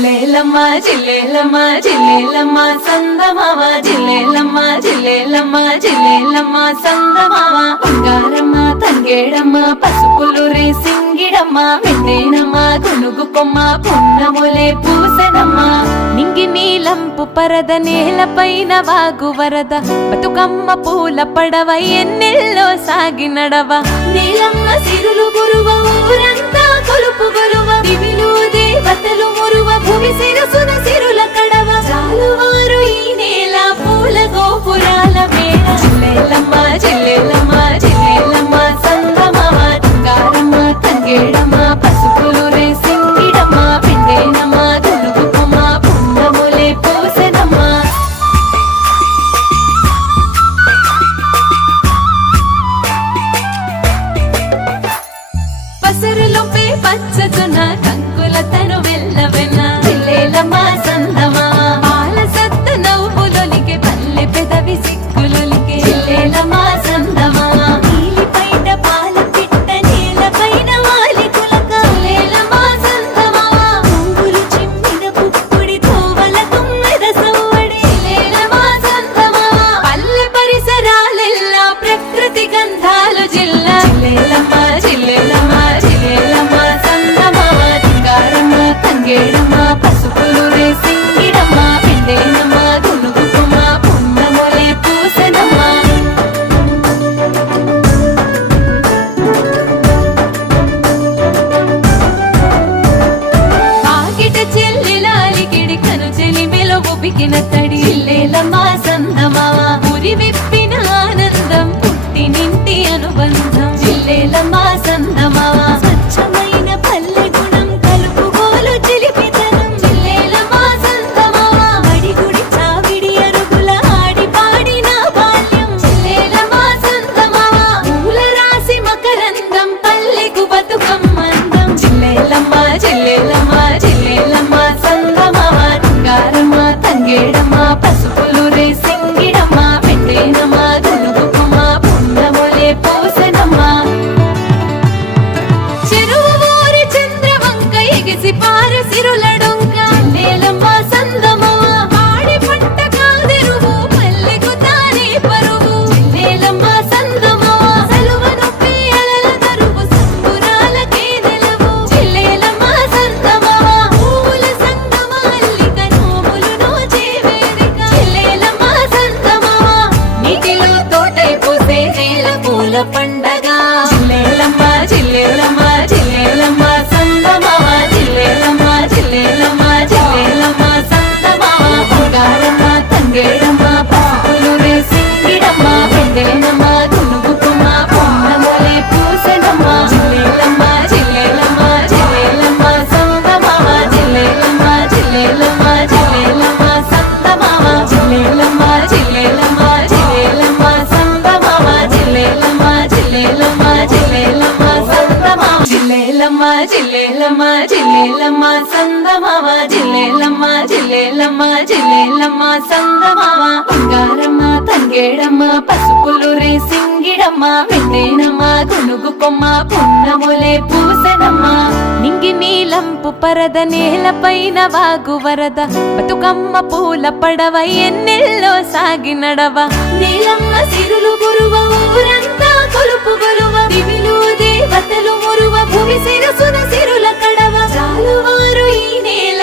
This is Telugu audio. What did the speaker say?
జిల్లేలమ్మ జిల్లేలమ్మ జిల్లేలమ్మ సందమావ జిల్లేలమ్మ జిల్లేలమ్మ జిల్లేలమ్మ సందమావ బంగారమ్మ తంగేడమ్మ పసుపులు రేసింగిడమ్మ వెండేనమ్మ గునుగు కొమ్మ పున్నములే పూసెనమ్మ నింగి నీలంపు పరద నేలపైన వాగు వరద బతుకమ్మ పూల పడవ ఎన్నెల్లో సాగి నడవ నీలమ్మ సిరులు గురువ ఊరంతా కొలుపు గొలువ దివిలు దేవతలు మురువ భూమి శిరసున సిరుల కడవ చాలువారు ఈ నేల పూల గోపురాల మేడ జిల్లేలమ్మ జిల్లేలమ్మ జిల్లేలమ్మ సందమావ బంగారమ్మ తంగేడమ్మ పసుపులు రేసింగిడమ్మ పిండేనమ్మ గునుగు కొమ్మ పున్నములే పూసెనమ్మ పసరులొప్పే పచ్చజొన్న కంకుల తను వెళ్ళవెన్న జిల్లేలమ్మ సందమావ పాల సత్త నవ్వులొలికే పల్లె పెదవి సిగ్గులొలికే జిల్లేలమ్మ సందమావ నీలి పైట పాల పిట్ట నేలపైన వాలి కులక జిల్లేలమ్మ సందమావ పువ్వులు చిమ్మిన పుప్పుడి తోవల తుమ్మెద సవ్వడి జిల్లేలమ్మ సందమావ పల్లె పరిసరాలెల్లా ప్రకృతి గంధాలు జిల్లా జిల్లేలమ్మ జిల్లేలమ్మ జిల్లేలమ్మ సందమావ బంగారమ్మ తంగేడమ్మ పసుపులు రేసింగిడమ్మ పిండేనమ్మ గునుగు కొమ్మ పున్నములే పూసెనమ్మ పాకిట చెల్లెలాలికిడి కను చెలి మెలుగు బిగిన తడి జిల్లేలమ్మ సందమావ ఉరి విప్పిన ఆనందం పుట్టినింటి అనుబంధం జిల్లేలమ్మ సందమావ స్వచ్ఛమైన పల్లె గుణం కలుపుగోలు చిలిపితనం జిల్లేలమ్మ సందమావ మడిగుడి చావిడి అరుగుల ఆడి పాడిన బాల్యం జిల్లేలమ్మ సందమావ పూల రాసి మకరందం పల్లెకు బతుకమ్మందం జిల్లేలమ్మ జిల్లేలమ్మ జిల్లేలమ్మ సందమావ బంగారమ్మ తంగేడమ్మ పసుపులు రేసింగిడమ్మ పెట్టేనమ్మ గునుగు కొమ్మ పున్నములే పూసెనమ్మ చెరువు ఊరి చంద్రవంక ఎగిసి పార సిరుల డొంక జిల్లేలమ్మ సందమావ పాడి పంట కాదెరువు పల్లెకు తానే పరువు జిల్లేలమ్మ సందమావ సలువ నొప్పి అలల దరువు సంబురాలకే నెలవు జిల్లేలమ్మ సందమావ పూల సంగమ అల్లిక నోములు నోచే వేదిక జిల్లేలమ్మ సందమావ నీటిలో తోటై పూసే నేల పూల పండగ జిల్లేలమ్మ జిల్లేలమ్మ జిల్లేలమ్మ సందమావ జిల్లేలమ్మ జిల్లేలమ్మ జిల్లేలమ్మ సందమావ బంగారమ్మ తంగేడమ్మ పసుపులు రేసింగిడమ్మ పిండేనమ్మ గునుగు కొమ్మ పున్నములే పూసెనమ్మ జిల్లేలమ్మ జిల్లేలమ్మ జిల్లేలమ్మ సందమావ జిల్లేలమ్మ జిల్లేలమ్మ జిల్లేలమ్మ సందమావ జిల్లేలమ్మ జిల్లేలమ్మ జిల్లేలమ్మ సందమావ జిల్లేలమ్మ జిల్లేలమ్మ జిల్లేలమ్మ సందమావ జిల్లేలమ్మ జిల్లేలమ్మ జిల్లేలమ్మ సందమావ జిల్లేలమ్మ జిల్లేలమ్మ జిల్లేలమ్మ సందమావ బంగారమ్మ తంగేడమ్మ పసుపులు రేసింగిడమ్మ వెండేనమ్మ గునుగు కొమ్మ పున్నములే పూసెనమ్మ నింగి నీలంపు పరద నేలపైన వాగు వరద బతుకమ్మ పూల పడవ ఎన్నెల్లో సాగి నడవ నీలమ్మ సిరులు గురువ ఊరంతా కొలుపు గొలువ దివిలు దేవతలు మురువ భూమి శిరసున సిరుల కడవ చాలువారు ఈ నేల